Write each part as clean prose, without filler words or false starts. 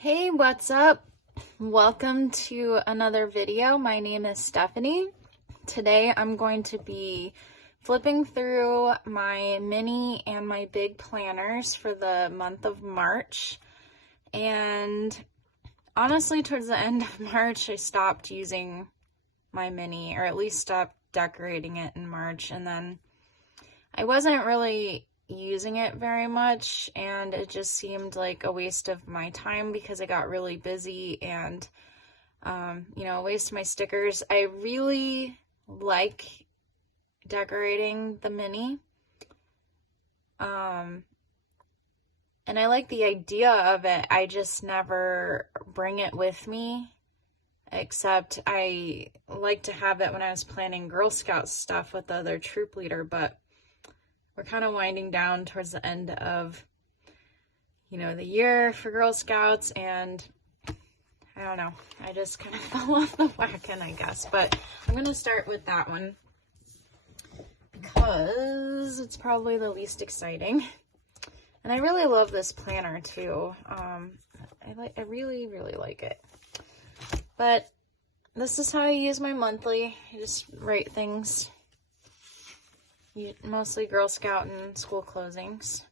Hey, what's up? Welcome to another video. My name is Stephanie. Today I'm going to be flipping through my mini and my big planners for the month of March. And honestly, towards the end of March, I stopped using my mini, or at least stopped decorating it in March. And then I wasn't really using it very much, and it just seemed like a waste of my time because I got really busy and a waste of my stickers. I really like decorating the mini, and I like the idea of it. I just never bring it with me, except I like to have it when I was planning Girl Scout stuff with the other troop leader, but we're kind of winding down towards the end of, the year for Girl Scouts, and I don't know, I just kind of fell off the wagon, I guess. But I'm going to start with that one because it's probably the least exciting. And I really love this planner too. I really, really like it. But this is how I use my monthly. I just write things. Mostly Girl Scout and school closings.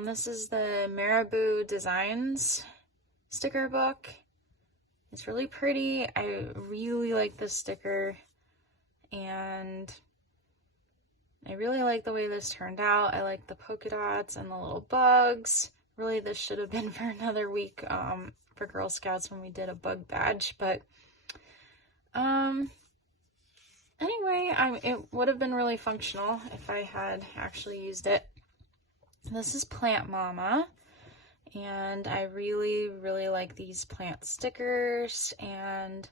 This is the Marabou Designs sticker book. It's really pretty. I really like this sticker, and I really like the way this turned out. I like the polka dots and the little bugs. Really, this should have been for another week for Girl Scouts when we did a bug badge, but anyway, it would have been really functional if I had actually used it. This is Plant Mama, and I really, really like these plant stickers, and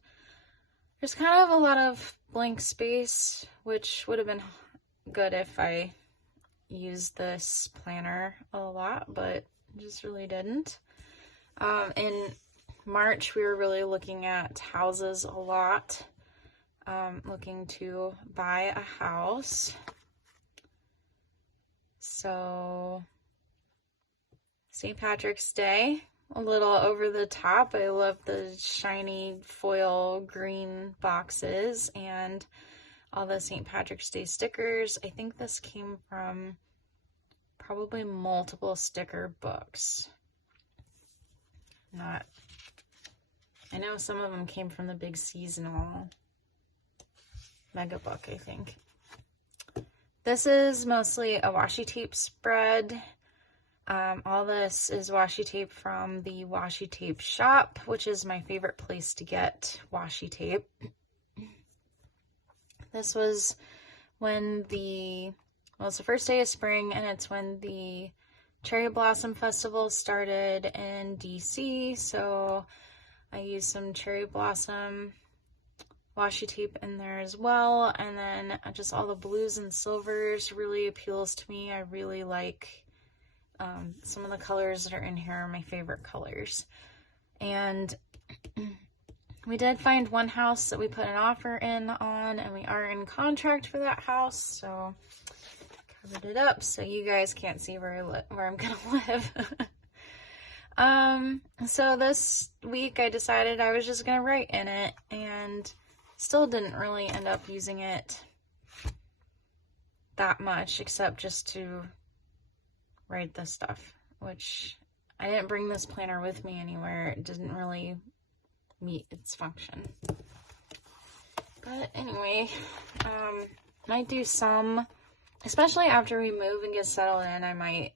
there's kind of a lot of blank space, which would have been good if I used this planner a lot, but just really didn't. In March, we were really looking at houses a lot. Looking to buy a house. So, St. Patrick's Day, a little over the top. I love the shiny foil green boxes and all the St. Patrick's Day stickers. I think this came from probably multiple sticker books. I know some of them came from the big seasonal mega book, I think. This is mostly a washi tape spread. All this is washi tape from the washi tape shop, which is my favorite place to get washi tape. This was when it's the first day of spring, and it's when the Cherry Blossom Festival started in DC, so I used some Cherry Blossom washi tape in there as well, and then just all the blues and silvers really appeals to me. I really like some of the colors that are in here are my favorite colors. And we did find one house that we put an offer in on, and we are in contract for that house, so I covered it up so you guys can't see where I'm gonna live. So this week I decided I was just gonna write in it, and still didn't really end up using it that much, except just to write this stuff, which I didn't bring this planner with me anywhere. It didn't really meet its function. But anyway, might do some, especially after we move and get settled in, I might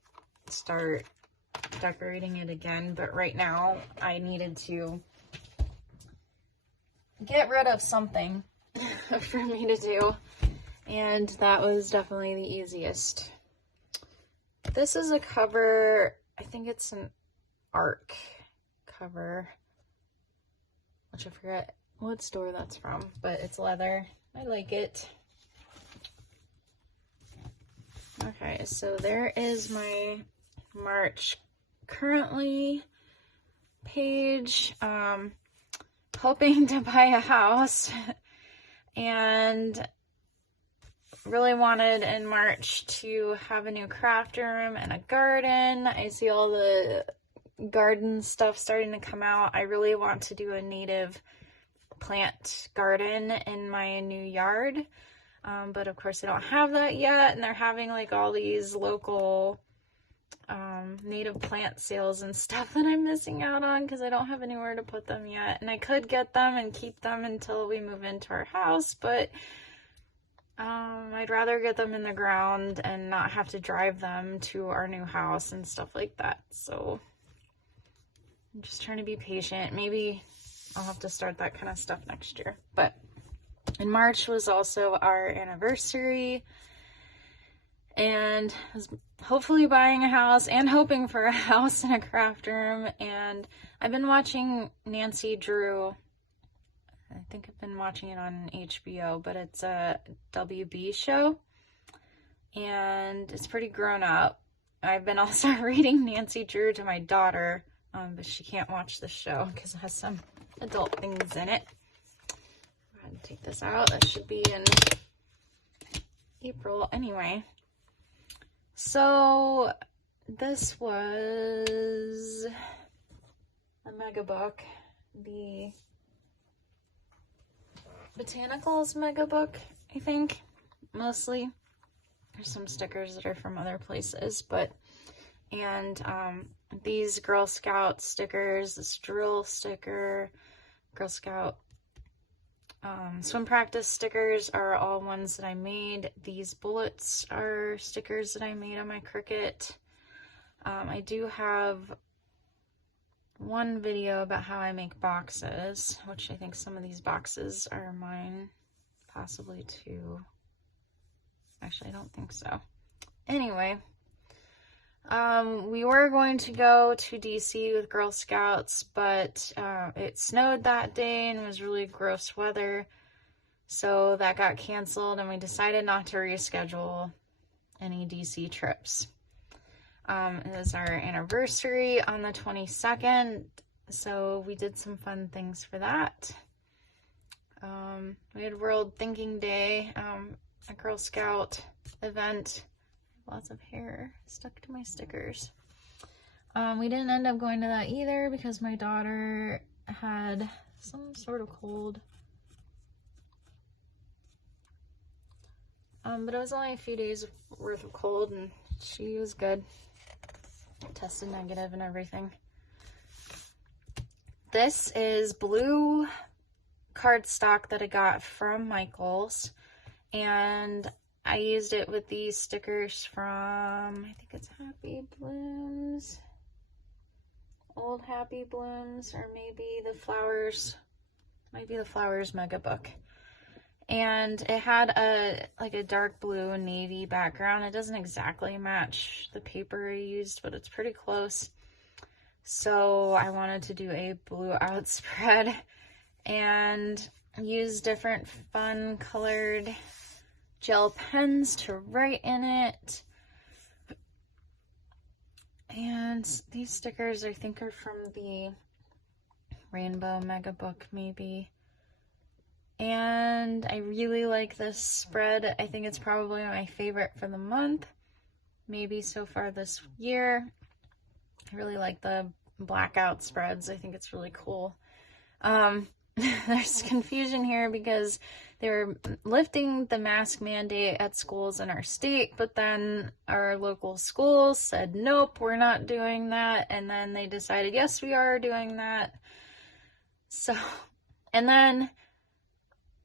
start decorating it again. But right now, I needed to get rid of something for me to do, and that was definitely the easiest. This is a cover. I think it's an ARC cover, which I forget what store that's from, but it's leather. I like it. Okay, so there is my March currently page. Hoping to buy a house, and really wanted in March to have a new craft room and a garden. I see all the garden stuff starting to come out. I really want to do a native plant garden in my new yard. But of course I don't have that yet, and they're having like all these local native plant sales and stuff that I'm missing out on because I don't have anywhere to put them yet. And I could get them and keep them until we move into our house, but I'd rather get them in the ground and not have to drive them to our new house and stuff like that. So I'm just trying to be patient. Maybe I'll have to start that kind of stuff next year. But in March was also our anniversary, and I was hopefully buying a house and hoping for a house and a craft room. And I've been watching Nancy Drew. I think I've been watching it on HBO, but it's a WB show, and it's pretty grown up. I've been also reading Nancy Drew to my daughter, but she can't watch the show because it has some adult things in it. Go ahead and take this out. That should be in April anyway. So this was a mega book, the Botanicals mega book, I think, mostly. There's some stickers that are from other places, but, and these Girl Scout stickers, this drill sticker, Girl Scout swim practice stickers are all ones that I made. These bullets are stickers that I made on my Cricut. I do have one video about how I make boxes, which I think some of these boxes are mine, possibly too. Actually, I don't think so. Anyway, we were going to go to DC with Girl Scouts, but it snowed that day and was really gross weather, so that got canceled, and we decided not to reschedule any DC trips. It was our anniversary on the 22nd, so we did some fun things for that. We had World Thinking Day, a Girl Scout event. Lots of hair stuck to my stickers. We didn't end up going to that either because my daughter had some sort of cold. But it was only a few days worth of cold, and she was good. Tested negative and everything. This is blue cardstock that I got from Michael's, and I used it with these stickers from, I think it's Happy Blooms, Old Happy Blooms, or maybe the Flowers, might be the Flowers Mega Book. And it had a dark blue and navy background. It doesn't exactly match the paper I used, but it's pretty close. So I wanted to do a blue outspread and use different fun colored gel pens to write in it. And these stickers I think are from the Rainbow Mega Book maybe. And I really like this spread. I think it's probably my favorite for the month, maybe so far this year. I really like the blackout spreads. I think it's really cool. There's confusion here because they were lifting the mask mandate at schools in our state, but then our local schools said, nope, we're not doing that. And then they decided, yes, we are doing that. So, and then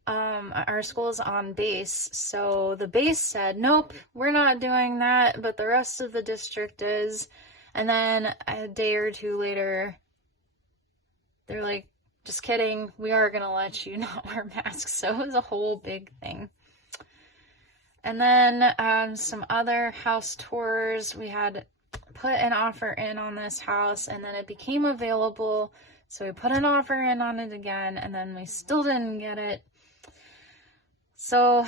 our school's on base, so the base said, nope, we're not doing that, but the rest of the district is. And then a day or two later, they're like, just kidding, we are gonna let you not wear masks. So it was a whole big thing. And then some other house tours. We had put an offer in on this house, and then it became available, so we put an offer in on it again, and then we still didn't get it. So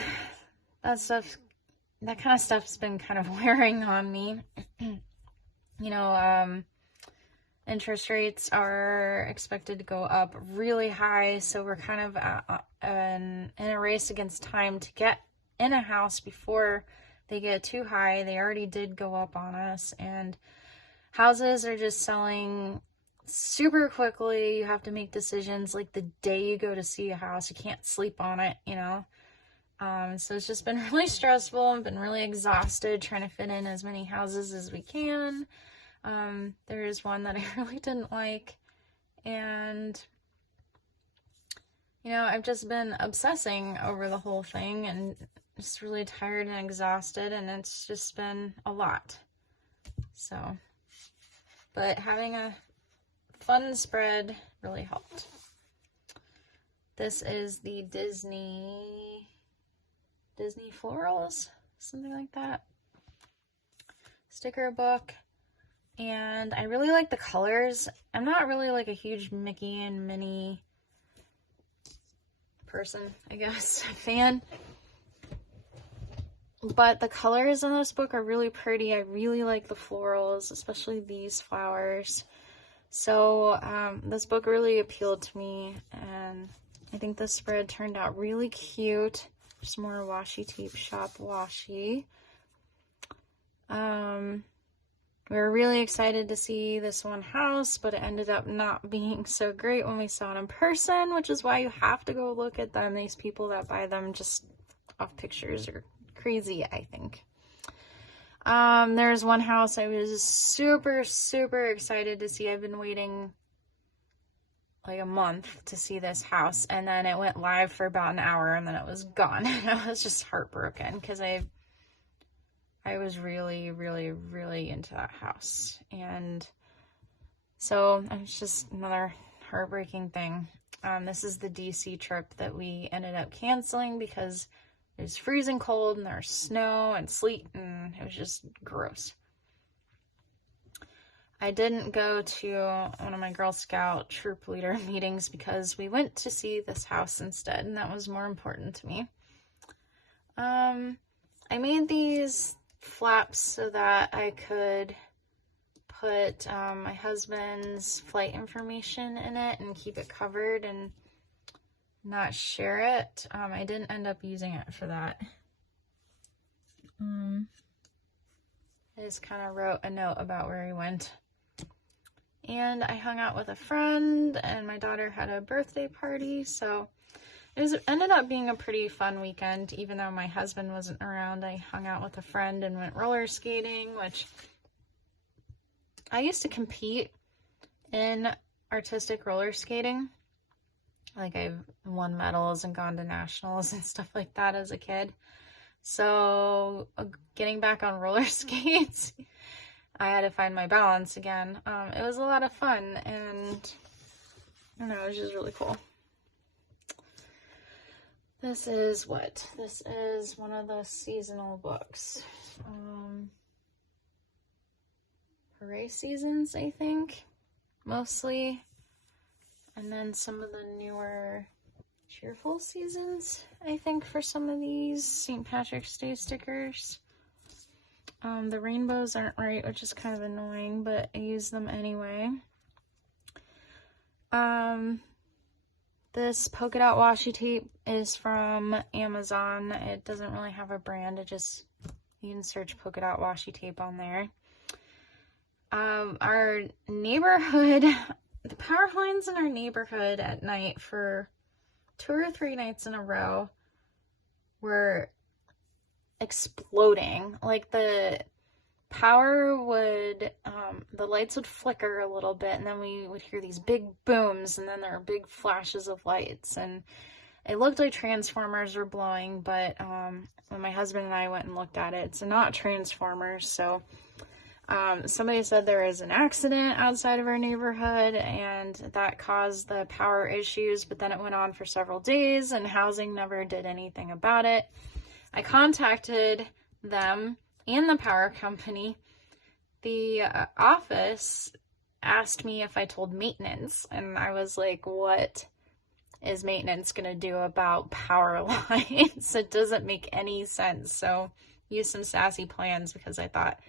that kind of stuff's been kind of wearing on me. You know, interest rates are expected to go up really high, so we're kind of in a race against time to get in a house before they get too high. They already did go up on us, and houses are just selling super quickly. You have to make decisions like the day you go to see a house. You can't sleep on it, you know. So it's just been really stressful. I've been really exhausted trying to fit in as many houses as we can. There is one that I really didn't like, and you know, I've just been obsessing over the whole thing and just really tired and exhausted, and it's just been a lot. So, but having a fun spread really helped. This is the Disney Florals, something like that, sticker book. And I really like the colors. I'm not really like a huge Mickey and Minnie person, I guess, fan. But the colors in this book are really pretty. I really like the florals, especially these flowers. So this book really appealed to me, and I think the spread turned out really cute. Just more washi tape shop washi. We were really excited to see this one house, but it ended up not being so great when we saw it in person, which is why you have to go look at them. These people that buy them just off pictures are crazy, I think. There's one house I was super, super excited to see. I've been waiting like a month to see this house, and then it went live for about an hour, and then it was gone. And I was just heartbroken because I was really, really, really into that house. And so it's just another heartbreaking thing. This is the DC trip that we ended up canceling because it was freezing cold and there was snow and sleet, and it was just gross. I didn't go to one of my Girl Scout troop leader meetings because we went to see this house instead, and that was more important to me. I made these flaps so that I could put my husband's flight information in it and keep it covered and not share it. I didn't end up using it for that. I just kind of wrote a note about where he went. And I hung out with a friend, and my daughter had a birthday party, so it ended up being a pretty fun weekend. Even though my husband wasn't around, I hung out with a friend and went roller skating, which I used to compete in artistic roller skating. Like, I've won medals and gone to nationals and stuff like that as a kid. So getting back on roller skates, I had to find my balance again. It was a lot of fun, and I don't know, it was just really cool. This is what? This is one of the seasonal books. Hooray seasons, I think, mostly. And then some of the newer cheerful seasons, I think, for some of these St. Patrick's Day stickers. The rainbows aren't right, which is kind of annoying, but I use them anyway. This polka dot washi tape is from Amazon. It doesn't really have a brand. You can search polka dot washi tape on there. Our neighborhood, the power lines in our neighborhood at night for 2 or 3 nights in a row were exploding. Like, the power would, the lights would flicker a little bit, and then we would hear these big booms, and then there were big flashes of lights, and it looked like transformers were blowing, but when my husband and I went and looked at it, it's not transformers. So somebody said there was an accident outside of our neighborhood, and that caused the power issues, but then it went on for several days, and housing never did anything about it. I contacted them and the power company. The office asked me if I told maintenance, and I was like, what is maintenance going to do about power lines? It doesn't make any sense. So used some sassy plans because I thought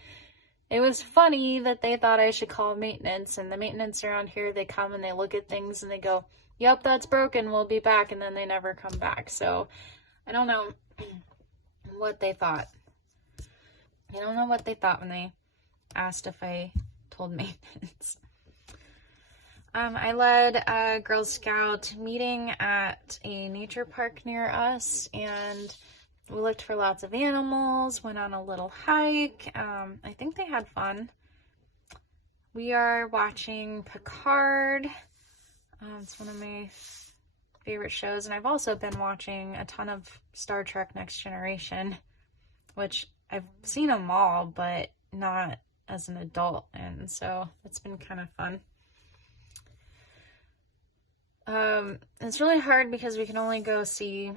it was funny that they thought I should call maintenance, and the maintenance around here, they come and they look at things and they go, yep, that's broken, we'll be back, and then they never come back. So I don't know what they thought. I don't know what they thought when they asked if I told maintenance. I led a Girl Scout meeting at a nature park near us, and we looked for lots of animals, went on a little hike. I think they had fun. We are watching Picard. It's one of my favorite shows, and I've also been watching a ton of Star Trek Next Generation, which I've seen them all, but not as an adult, and so it's been kind of fun. It's really hard because we can only go see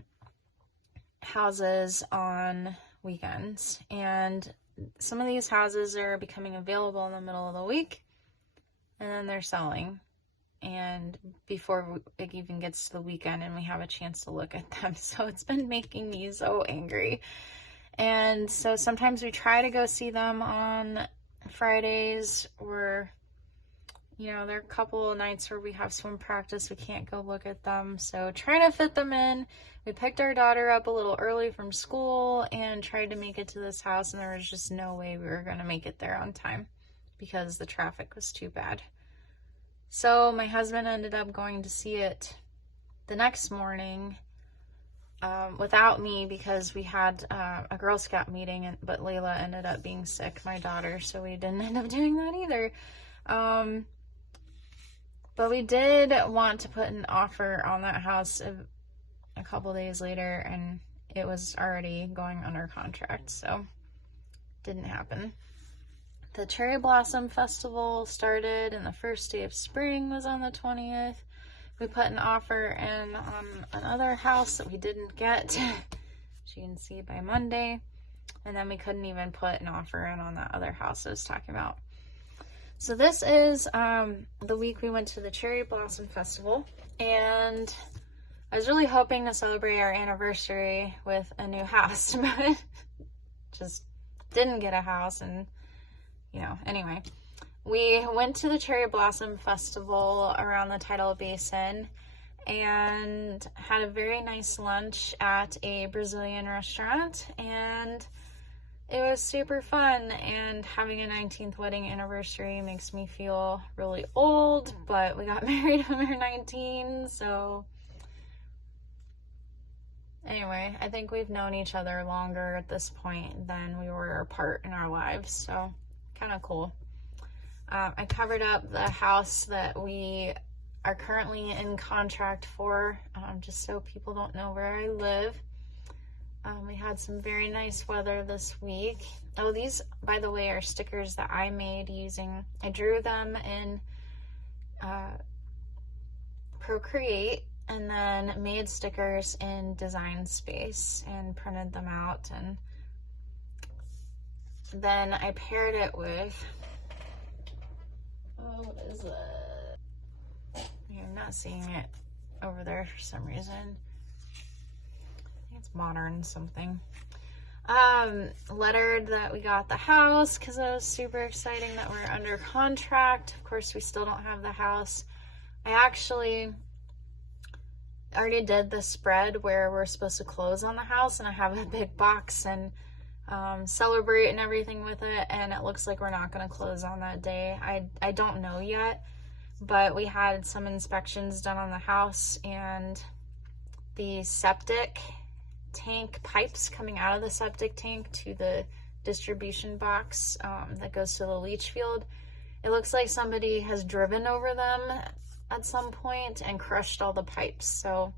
houses on weekends, and some of these houses are becoming available in the middle of the week, and then they're selling, and before it even gets to the weekend and we have a chance to look at them. So it's been making me so angry. And so sometimes we try to go see them on Fridays, or there are a couple of nights where we have swim practice, we can't go look at them, so trying to fit them in. We picked our daughter up a little early from school and tried to make it to this house, and there was just no way we were going to make it there on time because the traffic was too bad. So my husband ended up going to see it the next morning without me, because we had a Girl Scout meeting, but Layla ended up being sick, my daughter, so we didn't end up doing that either. But we did want to put an offer on that house a couple days later, and it was already going under contract, so didn't happen. The Cherry Blossom Festival started, and the first day of spring was on the 20th. We put an offer in on another house that we didn't get, as you can see, by Monday, and then we couldn't even put an offer in on that other house I was talking about. So this is the week we went to the Cherry Blossom Festival, and I was really hoping to celebrate our anniversary with a new house, but just didn't get a house, and anyway. We went to the Cherry Blossom Festival around the Tidal Basin and had a very nice lunch at a Brazilian restaurant, and it was super fun, and having a 19th wedding anniversary makes me feel really old, but we got married when we were 19, so anyway, I think we've known each other longer at this point than we were apart in our lives, so kind of cool. I covered up the house that we are currently in contract for, just so people don't know where I live. We had some very nice weather this week. Oh, these, by the way, are stickers that I made I drew them in Procreate, and then made stickers in Design Space and printed them out, and then I paired it with, what is it? I'm not seeing it over there for some reason. It's modern something. Lettered that we got the house, because it was super exciting that we're under contract. Of course, we still don't have the house. I actually already did the spread where we're supposed to close on the house, and I have a big box and celebrate and everything with it, and it looks like we're not going to close on that day. I don't know yet, but we had some inspections done on the house, and the septic tank pipes coming out of the septic tank to the distribution box that goes to the leach field, it looks like somebody has driven over them at some point and crushed all the pipes. So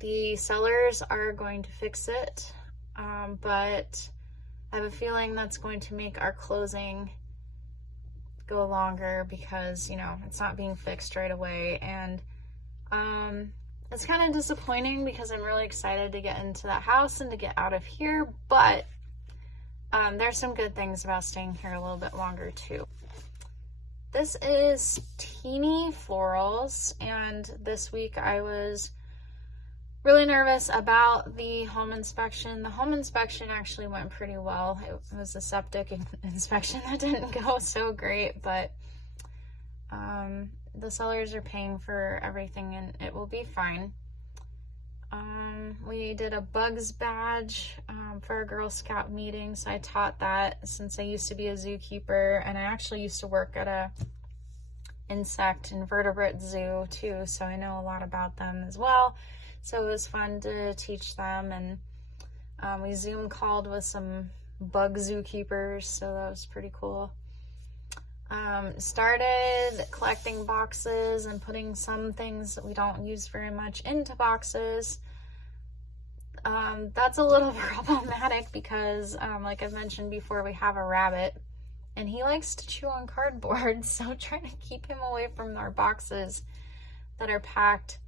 the sellers are going to fix it, but I have a feeling that's going to make our closing go longer, because it's not being fixed right away, and it's kind of disappointing because I'm really excited to get into that house and to get out of here, but there's some good things about staying here a little bit longer too. This is Teeny Florals, and this week I was really nervous about the home inspection. The home inspection actually went pretty well. It was a septic inspection that didn't go so great, but the sellers are paying for everything and it will be fine. We did a bugs badge for our Girl Scout meeting, so I taught that since I used to be a zookeeper, and I actually used to work at a insect invertebrate zoo too, so I know a lot about them as well. So it was fun to teach them, and we Zoom called with some bug zookeepers, so that was pretty cool. Started collecting boxes and putting some things that we don't use very much into boxes. That's a little problematic because, like I mentioned before, we have a rabbit and he likes to chew on cardboard, so trying to keep him away from our boxes that are packed,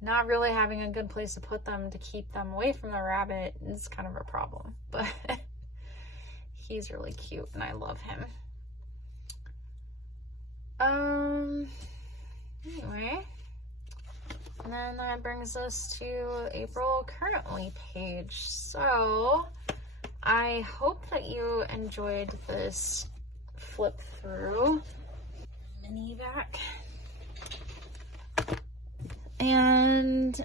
not really having a good place to put them to keep them away from the rabbit is kind of a problem, but he's really cute and I love him. Anyway, and then that brings us to April Currently page. So I hope that you enjoyed this flip through mini back, and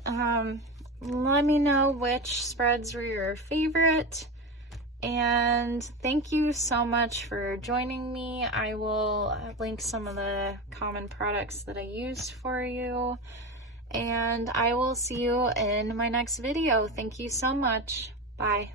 let me know which spreads were your favorite. And thank you so much for joining me. I will link some of the common products that I used for you. And I will see you in my next video. Thank you so much. Bye.